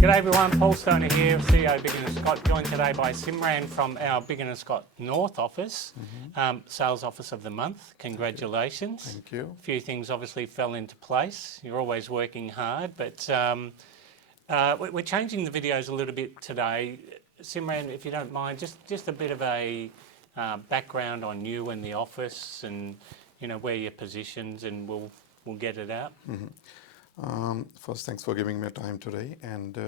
G'day everyone, Paul Stoner here, CEO of Bigger & Scott, joined today by Simran from our Bigger & Scott North office, Sales Office of the Month. Congratulations. Thank you. A few things obviously fell into place. You're always working hard, but we're changing the videos a little bit today. Simran, if you don't mind, just a bit of a background on you and the office and where you're positioned, and we'll get it out. First, thanks for giving me time today. And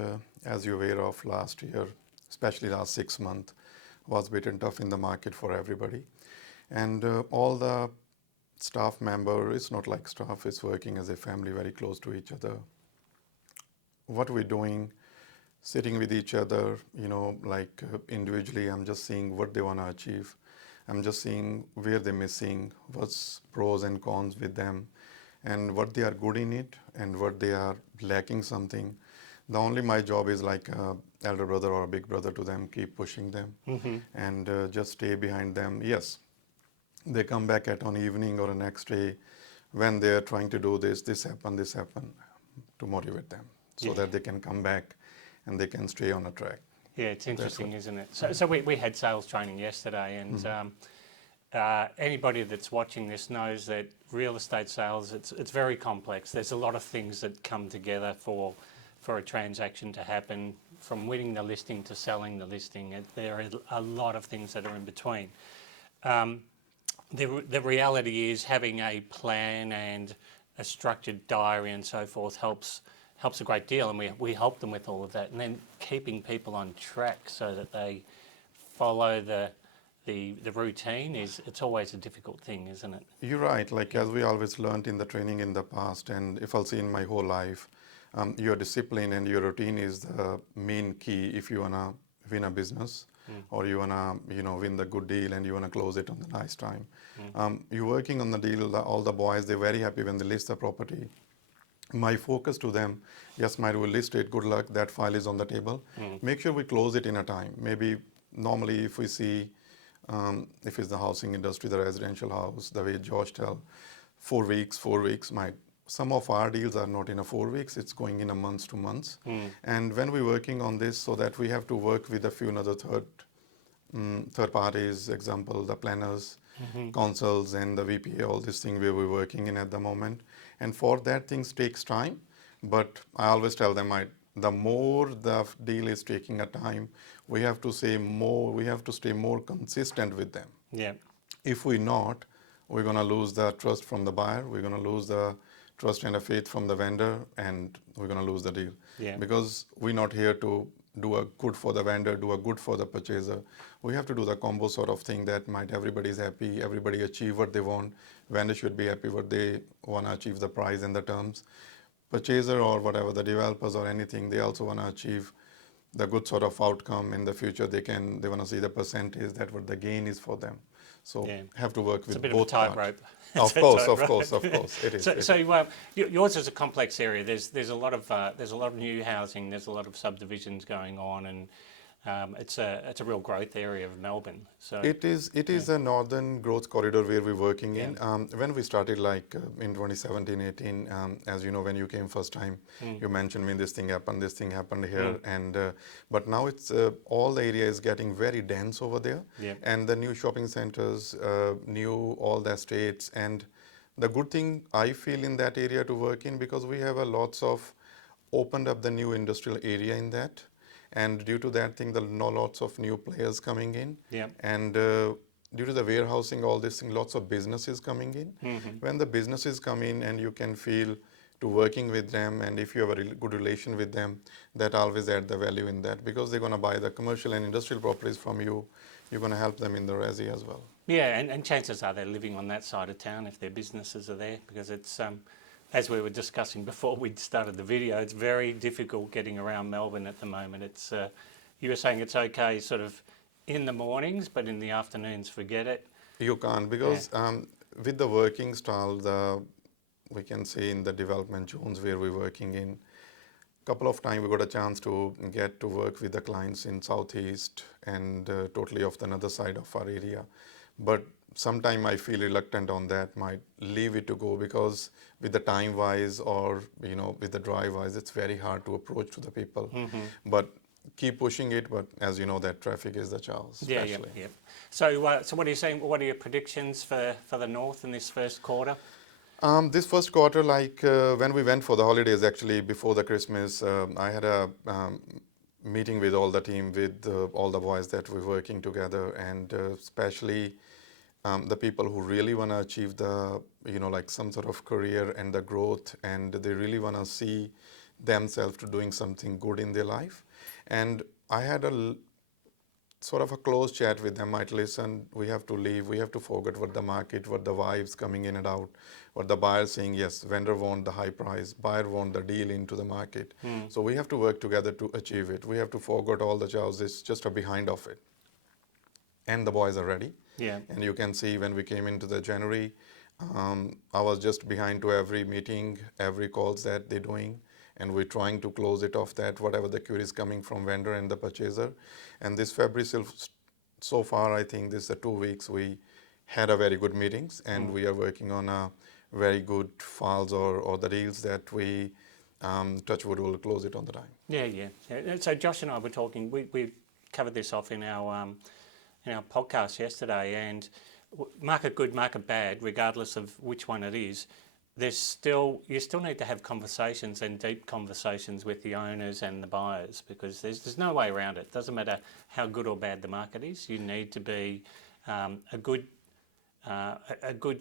as you're aware of, last year, especially last 6 months, was a bit tough in the market for everybody. And all the staff members, it's not like staff, it's working as a family, very close to each other. What we're doing, sitting with each other, like individually, I'm just seeing what they want to achieve. I'm just seeing where they're missing, what's pros and cons with them, and what they are good in it and what they are lacking something. The only my job is like a elder brother or a big brother to them, keep pushing them and just stay behind them. Yes, they come back at an evening or a next day when they're trying to do this happen, to motivate them so that they can come back and they can stay on a track. Yeah, it's interesting, isn't it? So we had sales training yesterday, and anybody that's watching this knows that real estate sales, it's very complex. There's a lot of things that come together for a transaction to happen, from winning the listing to selling the listing. There are a lot of things that are in between. The reality is having a plan and a structured diary and so forth helps a great deal, and we help them with all of that, and then keeping people on track so that they follow the routine it's always a difficult thing, isn't it? You're right. Like as we always learned in the training in the past, and if I'll see in my whole life, your discipline and your routine is the main key if you want to win a business or you want to win the good deal and you want to close it on the nice time. You're working on the deal, all the boys, they're very happy when they list the property. My focus to them, yes, Mike, we'll list it, good luck, that file is on the table. Make sure we close it in a time. Maybe normally if we see, if it's the housing industry, the residential house, the way Josh tell, 4 weeks, some of our deals are not in a 4 weeks, it's going in a months to months. And when we're working on this, so that we have to work with a few other third parties, example, the planners, consuls and the VPA, all these things we're working in at the moment. And for that, things takes time. But I always tell them, the more the deal is taking a time, we have to stay more consistent with them. Yeah. If we're not, we're going to lose the trust from the buyer, we're going to lose the trust and the faith from the vendor, and we're going to lose the deal. Yeah. Because we're not here to do a good for the vendor, do a good for the purchaser. We have to do the combo sort of thing that everybody's happy, everybody achieve what they want. Vendor should be happy what they want to achieve, the price and the terms. Purchaser or whatever, the developers or anything, they also want to achieve the good sort of outcome in the future. They want to see the percentage, that what the gain is for them. So have to work with both. It's a bit of a tightrope. Of course, it is. So yours is a complex area. There's a lot of new housing. There's a lot of subdivisions going on, and it's a real growth area of Melbourne. So it is a northern growth corridor where we're working in. When we started, like in 2017-18, as you know, when you came first time, you mentioned me, this thing happened here, and but now it's all the area is getting very dense over there, and the new shopping centers, new all the estates, and the good thing I feel in that area to work in, because we have lots of opened up the new industrial area in that. And due to that thing, there are lots of new players coming in. And due to the warehousing, all this thing, lots of businesses coming in. When the businesses come in and you can feel to working with them, and if you have a good relation with them, that always add the value in that, because they're going to buy the commercial and industrial properties from you. You're going to help them in the resi as well. Yeah, and chances are they're living on that side of town if their businesses are there, because it's as we were discussing before we started the video, it's very difficult getting around Melbourne at the moment. It's you were saying it's okay sort of in the mornings, but in the afternoons, forget it. You can't, because with the working style, we can say in the development zones where we're working in, couple of times we got a chance to get to work with the clients in Southeast and totally off the other side of our area. But sometime I feel reluctant on that, might leave it to go, because with the time wise or with the drive wise, it's very hard to approach to the people. But keep pushing it. But as you know, that traffic is the chaos, Yeah, especially. yeah. So what are you saying? What are your predictions for the North in this first quarter? This first quarter, when we went for the holidays, actually before the Christmas, I had a meeting with all the team, with all the boys that we're working together, and especially the people who really want to achieve the, like some sort of career and the growth, and they really want to see themselves to doing something good in their life. And I had sort of a close chat with them. Might listen, we have to leave, we have to forget what the market, what the vibes coming in and out, what the buyer saying, yes, vendor want the high price, buyer want the deal into the market. So we have to work together to achieve it. We have to forget all the chaos, it's just a behind of it. And the boys are ready. Yeah. And you can see when we came into the January, I was just behind to every meeting, every calls that they're doing. And we're trying to close it off, that whatever the queries coming from vendor and the purchaser. And this February, so far, I think this is the 2 weeks, we had a very good meetings, and we are working on a very good files or the deals that we, touch wood, will close it on the time. Yeah. So Josh and I were talking. We covered this off in our podcast yesterday. And market good, market bad, regardless of which one it is. You still need to have conversations, and deep conversations with the owners and the buyers, because there's no way around it. Doesn't matter how good or bad the market is. You need to be a good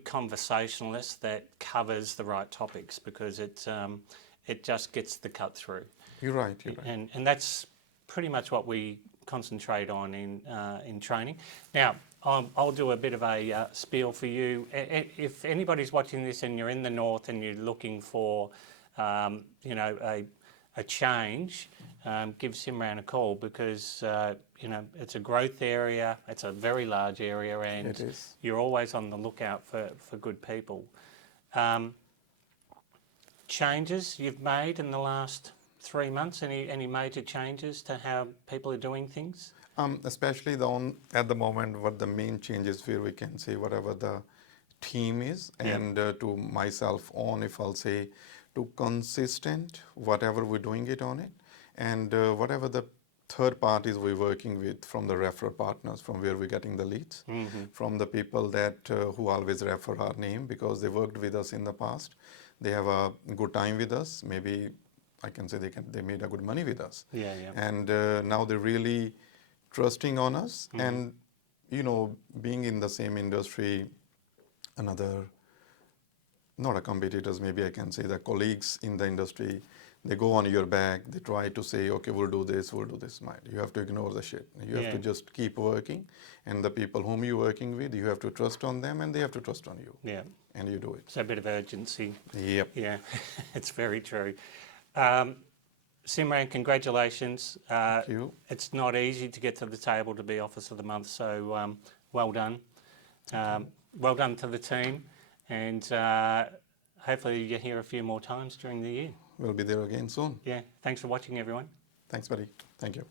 conversationalist that covers the right topics, because it just gets the cut through. You're right. And that's pretty much what we concentrate on in training. Now, I'll do a bit of a spiel for you. If anybody's watching this and you're in the North and you're looking for, a change, give Simran a call, because it's a growth area. It's a very large area, and It is. you're always on the lookout for good people. Changes you've made in the last 3 months? Any major changes to how people are doing things? Especially at the moment, what the main changes where we can say whatever the team is, and to myself on, if I'll say, to consistent whatever we're doing it on it, and whatever the third parties we're working with, from the referral partners, from where we're getting the leads, from the people that who always refer our name because they worked with us in the past. They have a good time with us. Maybe I can say they made a good money with us. Yeah. And now they're really trusting on us, and being in the same industry, not a competitors, maybe I can say the colleagues in the industry, they go on your back, they try to say, okay, we'll do this. You have to ignore the shit. You have to just keep working, and the people whom you're working with, you have to trust on them, and they have to trust on you. Yeah. And you do it. So a bit of urgency. Yep. Yeah, it's very true. Simran, congratulations. Thank you. It's not easy to get to the table to be Office of the Month, so well done. Well done to the team, and hopefully you hear a few more times during the year. We'll be there again soon. Yeah, thanks for watching, everyone. Thanks, buddy. Thank you.